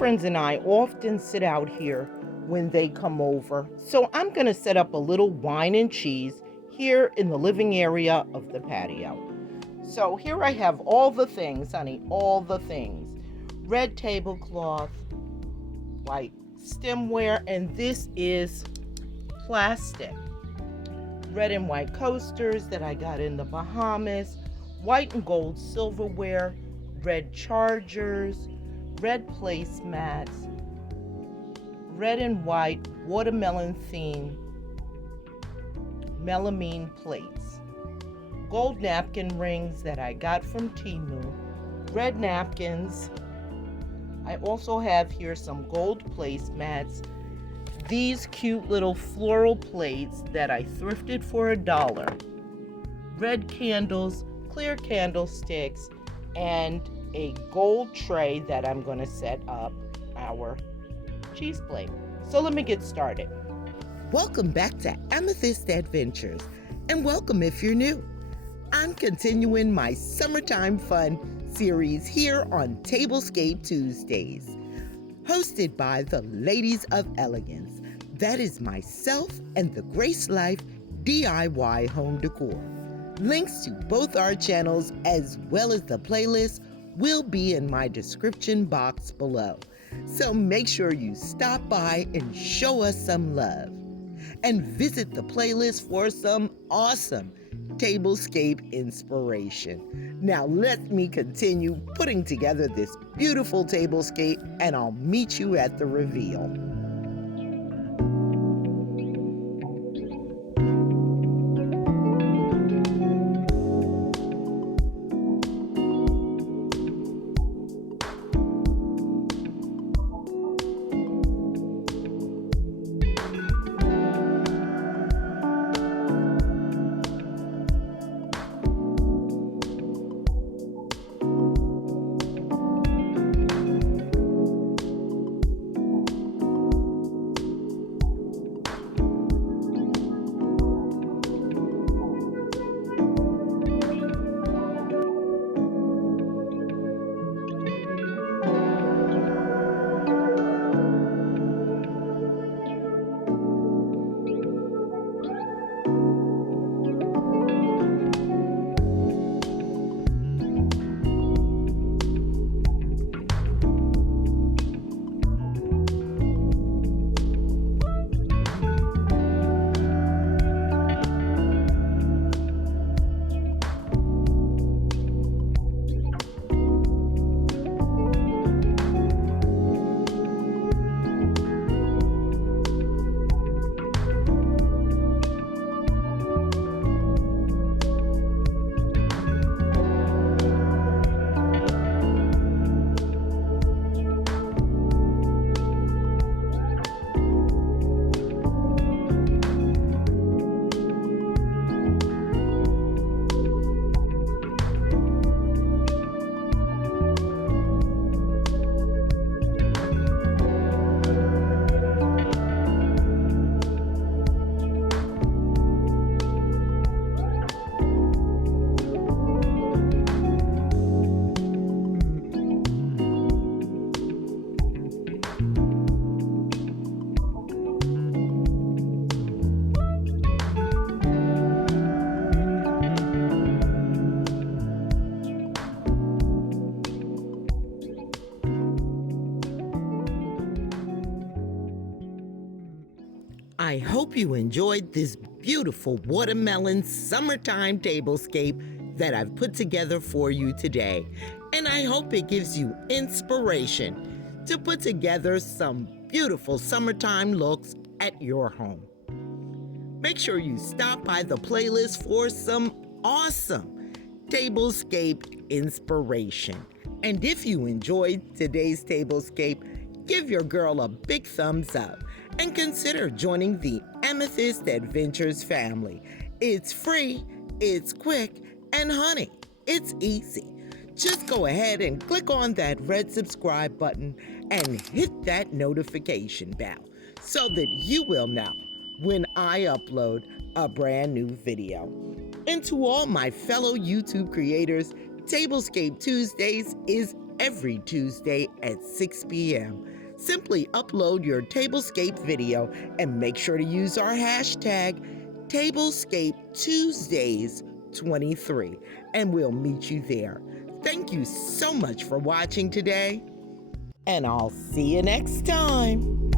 friends and I often sit out here when they come over. So I'm going to set up a little wine and cheese here in the living area of the patio. So here I have all the things, honey, all the things. Red tablecloth, white stemware, and this is plastic. Red and white coasters that I got in the Bahamas, white and gold silverware, red chargers, red placemats, red and white watermelon theme melamine plates, gold napkin rings that I got from Temu, red napkins. I also have here some gold placemats, these cute little floral plates that I thrifted for $1, red candles, clear candlesticks, and a gold tray that I'm going to set up our cheese plate. So let me get started. Welcome back to Amethyst Adventures, and welcome if you're new. I'm continuing my summertime fun series here on Tablescape Tuesdays, hosted by the Ladies of Elegance. That is myself and the Grace Life DIY Home Decor. Links to both our channels as well as the playlist will be in my description box below. So make sure you stop by and show us some love. And visit the playlist for some awesome Tablescape inspiration. Now let me continue putting together this beautiful tablescape, and I'll meet you at the reveal. I hope you enjoyed this beautiful watermelon summertime tablescape that I've put together for you today. And I hope it gives you inspiration to put together some beautiful summertime looks at your home. Make sure you stop by the playlist for some awesome tablescape inspiration. And if you enjoyed today's tablescape, give your girl a big thumbs up and consider joining the Amethyst Adventures family. It's free, it's quick, and honey, it's easy. Just go ahead and click on that red subscribe button and hit that notification bell so that you will know when I upload a brand new video. And to all my fellow YouTube creators, Tablescape Tuesdays is every Tuesday at 6 p.m. Simply upload your Tablescape video and make sure to use our hashtag TablescapeTuesdays23, and we'll meet you there. Thank you so much for watching today, and I'll see you next time.